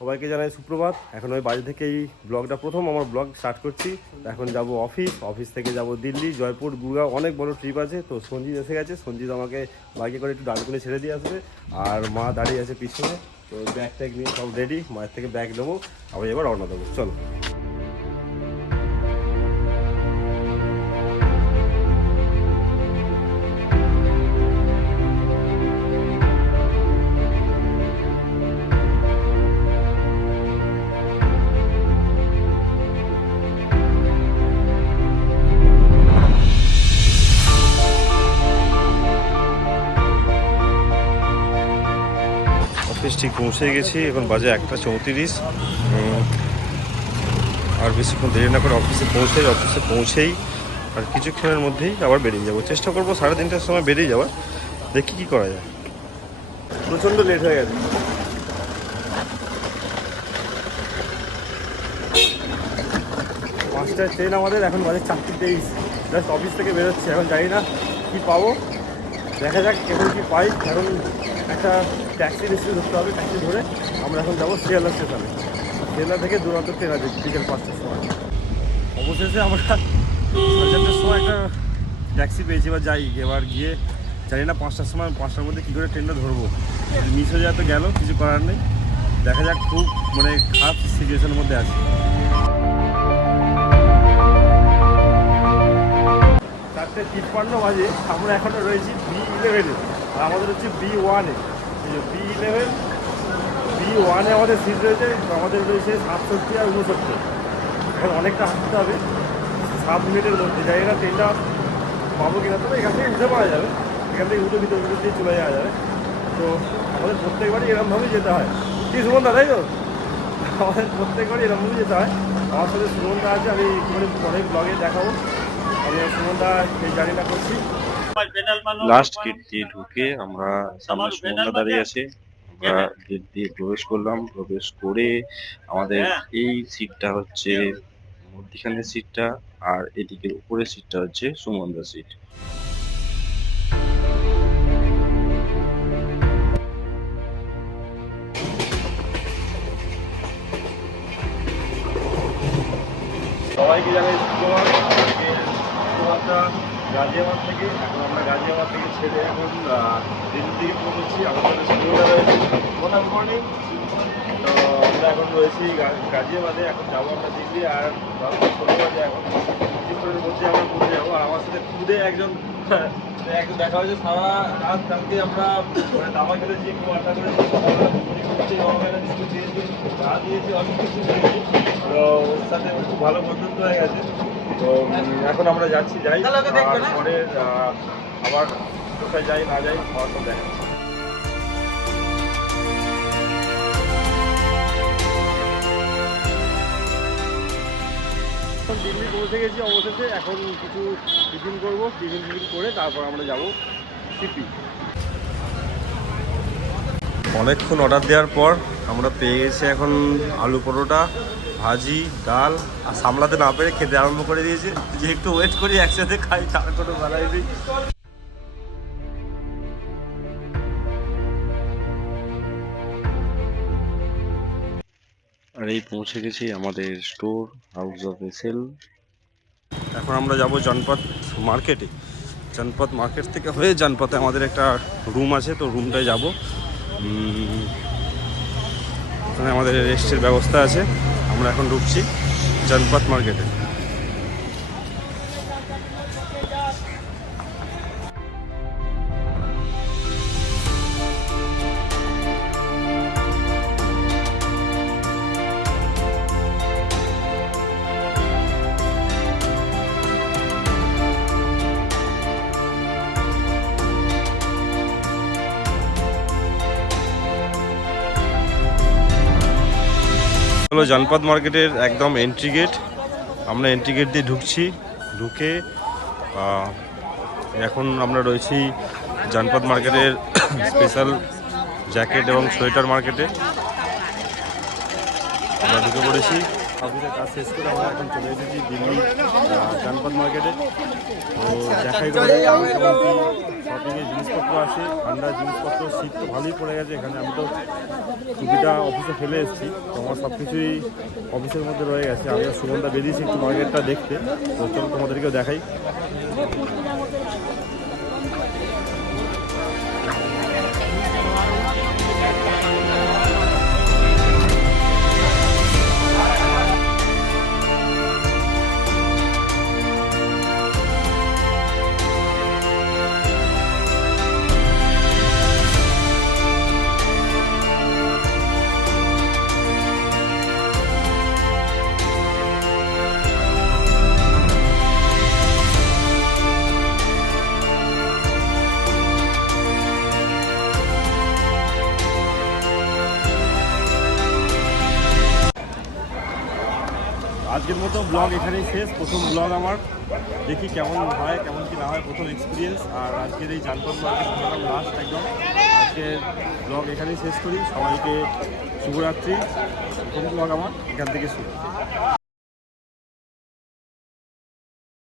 সবাইকে জানাই সুপ্রভাত। এখন ওই বাড়ি থেকেই ব্লগটা প্রথম আমার ব্লগ স্টার্ট করছি। এখন যাব অফিস থেকে যাব দিল্লি, জয়পুর, গুরগাঁও, অনেক বড় ট্রিপ আছে। তো সঞ্জিত এসে গেছে, সঞ্জিত আমাকে বাইকে করে একটু ডানকুনি ছেড়ে দিয়ে আসবে। আর মা দাঁড়িয়ে আছে পিছনে। তো ব্যাগ ট্যাগ নিয়ে সব রেডি, মায়ের থেকে ব্যাগ নেবো, আমি এবার রওনা দেবো। চলো। অফিস ঠিক পৌঁছে গেছি, এখন বাজে 1:34। আর বেশিক্ষণ দেরি না করে অফিসে পৌঁছেই আর কিছুক্ষণের মধ্যেই আবার বেরিয়ে যাবো। চেষ্টা করবো 3:30টার সময় বেরিয়ে যাওয়ার, দেখি কি করা যায়। প্রচণ্ড লেট হয়ে গেছে। 5টায় ট্রেন আমাদের, এখন বাজে 4:23। জাস্ট অফিস থেকে বেরোচ্ছি, এখন জানি না কী পাবো, দেখা যাক এখন কি পাই। এখন একটা ট্যাক্সি রিসিভ ধরতে হবে, ট্যাক্সি ধরে আমরা এখন যাবো শিয়ালদা স্টেশনে। শিয়ালদা থেকে দুরান্ত ট্রেন আছে বিকেল 5টার সময়। অবশেষে আমরা 4:30টার সময় একটা ট্যাক্সি পেয়েছি, এবার যাই। এবার গিয়ে জানি না 5টার সময়, 5টার মধ্যে কী করে ট্রেনটা ধরবো। মিস হয়ে যায় তো গেল, কিছু করার নেই। দেখা যাক, খুব মানে খারাপ সিচুয়েশনের মধ্যে আছি। 4:53 বাজে, আমরা এখনও রয়েছি B11-এ, আর আমাদের হচ্ছে B1-এ। এই যে B1-এ আমাদের সিট রয়েছে, আমাদের রয়েছে 67 আর 69। এখন অনেকটা হাঁটতে হবে 7 মিনিটের মধ্যে। জানি না ট্রেনটা পাবো কিনা, তবে এখান থেকে উঠে পাওয়া যাবে, এখান থেকে উঠে ভিতর দিয়ে চলে যাওয়া যাবে। তো আমাদের প্রত্যেকবারই এরকমভাবেই যেতে হয়। কি সুমনদা, তাই তো? আমাদের প্রত্যেকবারই এরকমভাবেই যেতে হয়। আমার সাথে সুমনদা আছে, আমি পরে ব্লগে দেখাবো। আমি সুমনদা এই জার্নিটা করছি। লাস্ট গেট দিয়ে ঢুকে আমরা সামনে সুমনদা দাঁড়িয়ে আছে, আমরা গেট দিয়ে প্রবেশ করলাম। প্রবেশ করে আমাদের এই সিটটা হচ্ছে মধ্যখানের সিটটা, আর এদিকে উপরের সিটটা হচ্ছে সুমনদা সিট। সবাইকে জানাই শুক্রবারটা গাজিয়াবাদ থেকে। এখন আমরা গাজিয়াবাদ থেকে ছেড়ে এখন দিল্লির দিকে পৌঁছচ্ছি। আমাদের সুন্দর রয়েছে। Good morning. তো আমরা এখন রয়েছি গাজিয়াবাদে, এখন যাবো আমরা দিল্লি। আর শনিবার যে এখন 25 মধ্যে আমরা পৌঁছে যাবো। আর আমার সাথে খুদে একজন দেখা হয়েছে। সারা রাত কালকে আমরা মানে দামা খেলেছি, খুব আড্ডা করেছি, রাত দিয়েছি, অনেক কিছু করেছি। তো ওর সাথে খুব ভালো বন্ধুত্ব হয়ে গেছে। তো এখন আমরা যাই। আর পরে আবার কোথায় যাই না যাই আমার তো দেখা। দিল্লি পৌঁছে গেছি অবশেষে। এখন কিছু টিফিন করবো, টিফিন করে তারপর আমরা যাব সিপি। অনেকক্ষণ অর্ডার দেওয়ার পর আমরা পেয়ে গেছি এখন আলু পরোটা, ভাজি, ডাল। আর সামলাতে না পেরে খেতে আরম্ভ করে দিয়েছে, যে একটু ওয়েট করি একসাথে খাই, তার কোনো বেলাই নেই। আর এই পৌঁছে গেছি আমাদের স্টোর হাউস অফ এসএল। এখন আমরা যাব জনপথ মার্কেটে। জনপথ মার্কেট থেকে হয়ে জনপথে আমাদের একটা রুম আছে, তো রুমটায় যাব। ওখানে আমাদের রেস্টের ব্যবস্থা আছে। আমরা এখন ঢুকছি জনপথ মার্কেটে। হলো জনপথ মার্কেটের একদম এন্ট্রি গেট। আমরা এন্ট্রি গেট দিয়ে ঢুকে এখন আমরা রয়েছি জনপথ মার্কেটের স্পেশাল জ্যাকেট এবং সোয়েটার মার্কেটে। আমরা ঢুকে পড়েছি। অফিসের কাজ শেষ করে আমরা এখন চলে এসেছি দিল্লি জানপথ মার্কেটে। তো দেখাই শপিংয়ের জিনিসপত্র আছে, ঠান্ডার জিনিসপত্র, শীত তো ভালোই পড়ে গেছে এখানে। আমি তো টুপিটা অফিসে ফেলে এসেছি, তো আমার সব কিছুই অফিসের মধ্যে রয়ে গেছে। আমি আর সুমনদা বেরিয়েছি একটু মার্কেটটা দেখতে, তো চলো তোমাদেরকেও দেখাই। আজকের মতো ব্লগ এখানেই শেষ, প্রথম ব্লগ আমার। দেখি কেমন হয়, কেমন কি না হয়, প্রথম এক্সপিরিয়েন্স। আর আজকের এই জানপথ মার্কেট ঘোরালাম লাস্ট একদম। আজকের ব্লগ এখানেই শেষ করি। সবাইকে শুভরাত্রি। প্রথম ব্লগ আমার এখান থেকে শুরু।